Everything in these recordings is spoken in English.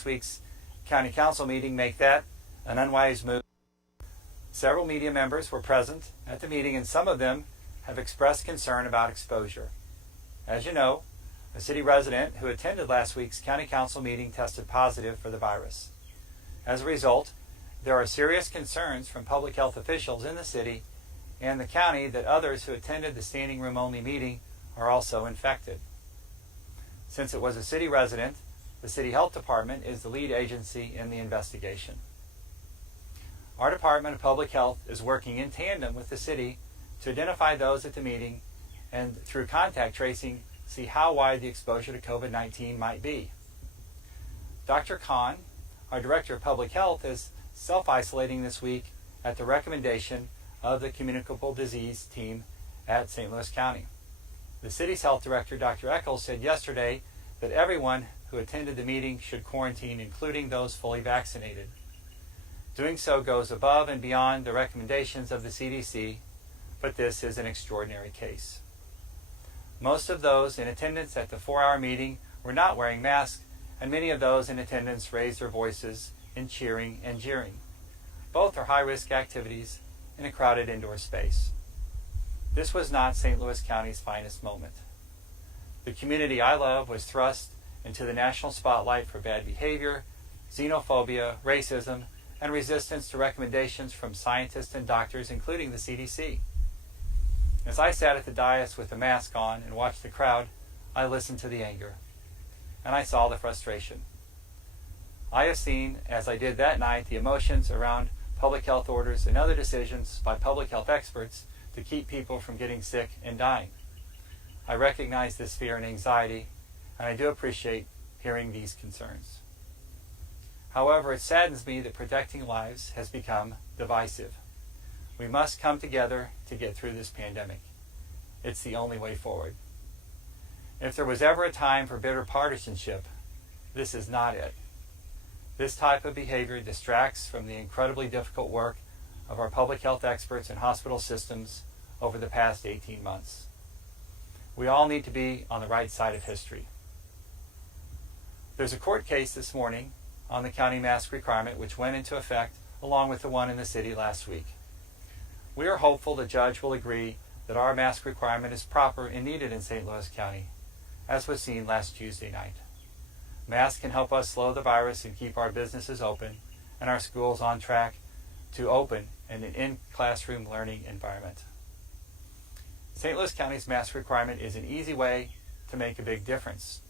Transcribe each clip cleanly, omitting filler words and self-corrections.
last week's County Council meeting make that an unwise move. Several media members were present at the meeting, and some of them have expressed concern about exposure. As you know, a city resident who attended last week's County Council meeting tested positive for the virus. As a result, there are serious concerns from public health officials in the city and the county that others who attended the standing room only meeting are also infected. Since it was a city resident, the City Health Department is the lead agency in the investigation. Our Department of Public Health is working in tandem with the city to identify those at the meeting and through contact tracing see how wide the exposure to COVID-19 might be. Dr. Khan, our Director of Public Health, is self-isolating this week at the recommendation of the communicable disease team at St. Louis County. The city's health director, Dr. Echols, said yesterday that everyone who attended the meeting should quarantine, including those fully vaccinated. Doing so goes above and beyond the recommendations of the CDC, but this is an extraordinary case. Most of those in attendance at the 4-hour meeting were not wearing masks, and many of those in attendance raised their voices in cheering and jeering. Both are high-risk activities in a crowded indoor space. This was not St. Louis County's finest moment. The community I love was thrust into the national spotlight for bad behavior, xenophobia, racism, and resistance to recommendations from scientists and doctors, including the CDC. As I sat at the dais with the mask on and watched the crowd, I listened to the anger, and I saw the frustration. I have seen, as I did that night, the emotions around public health orders and other decisions by public health experts to keep people from getting sick and dying. I recognize this fear and anxiety, and I do appreciate hearing these concerns. However, it saddens me that protecting lives has become divisive. We must come together to get through this pandemic. It's the only way forward. If there was ever a time for bitter partisanship, this is not it. This type of behavior distracts from the incredibly difficult work of our public health experts and hospital systems over the past 18 months. We all need to be on the right side of history. There's a court case this morning on the county mask requirement which went into effect along with the one in the city last week. We are hopeful the judge will agree that our mask requirement is proper and needed in St. Louis County, as was seen last Tuesday night. Masks can help us slow the virus and keep our businesses open and our schools on track to open in an in-classroom learning environment. St. Louis County's mask requirement is an easy way to make a big difference.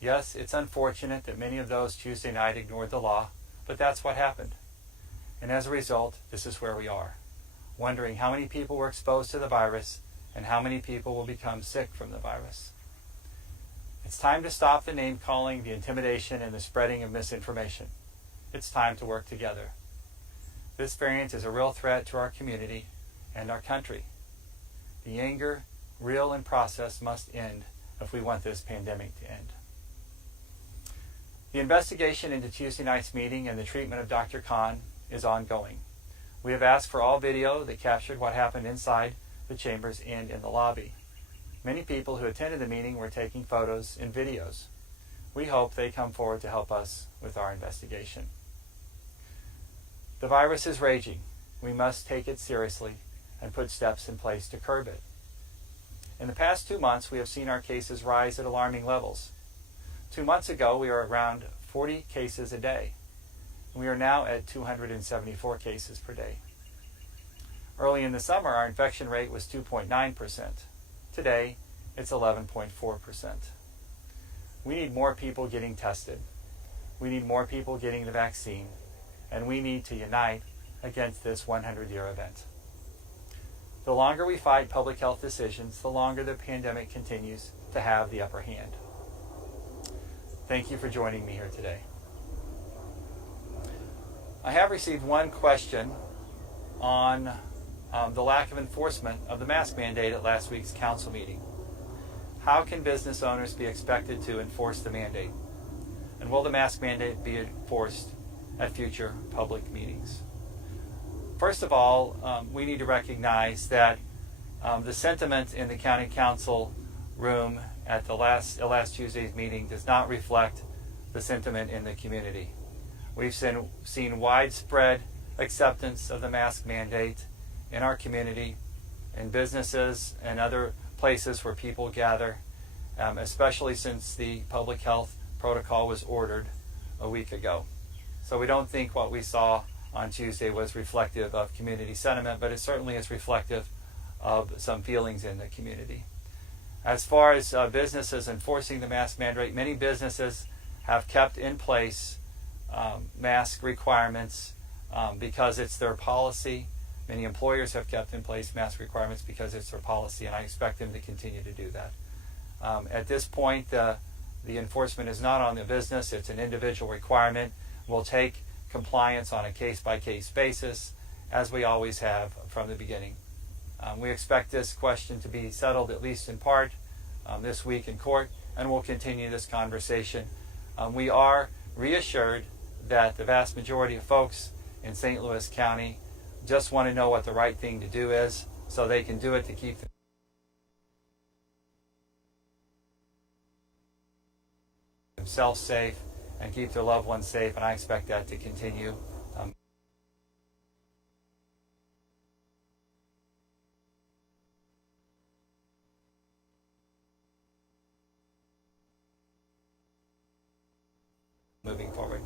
Yes, it's unfortunate that many of those Tuesday night ignored the law, but that's what happened. And as a result, this is where we are, wondering how many people were exposed to the virus and how many people will become sick from the virus. It's time to stop the name-calling, the intimidation, and the spreading of misinformation. It's time to work together. This variant is a real threat to our community and our country. The anger, real and processed, must end if we want this pandemic to end. The investigation into Tuesday night's meeting and the treatment of Dr. Khan is ongoing. We have asked for all video that captured what happened inside the chambers and in the lobby. Many people who attended the meeting were taking photos and videos. We hope they come forward to help us with our investigation. The virus is raging. We must take it seriously and put steps in place to curb it. In the past 2 months, we have seen our cases rise at alarming levels. 2 months ago, we were around 40 cases a day. We are now at 274 cases per day. Early in the summer, our infection rate was 2.9%. Today, it's 11.4%. We need more people getting tested. We need more people getting the vaccine. And we need to unite against this 100-year event. The longer we fight public health decisions, the longer the pandemic continues to have the upper hand. Thank you for joining me here today. I have received one question on the lack of enforcement of the mask mandate at last week's council meeting. How can business owners be expected to enforce the mandate? And will the mask mandate be enforced at future public meetings? First of all, we need to recognize that the sentiment in the county council room at the last Tuesday's meeting does not reflect the sentiment in the community. We've seen widespread acceptance of the mask mandate in our community, in businesses and other places where people gather, especially since the public health protocol was ordered a week ago. So we don't think what we saw on Tuesday was reflective of community sentiment, but it certainly is reflective of some feelings in the community. As far as businesses enforcing the mask mandate, many businesses have kept in place mask requirements because it's their policy. Many employers have kept in place mask requirements because it's their policy, and I expect them to continue to do that. At this point, the enforcement is not on the business. It's an individual requirement. We'll take compliance on a case-by-case basis, as we always have from the beginning. We expect this question to be settled, at least in part, this week in court, and we'll continue this conversation. We are reassured that the vast majority of folks in St. Louis County just want to know what the right thing to do is, so they can do it to keep themselves safe and keep their loved ones safe, and I expect that to continue. Moving forward.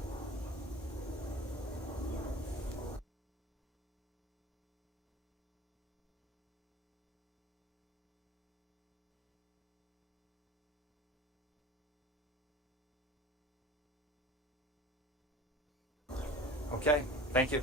Okay, thank you.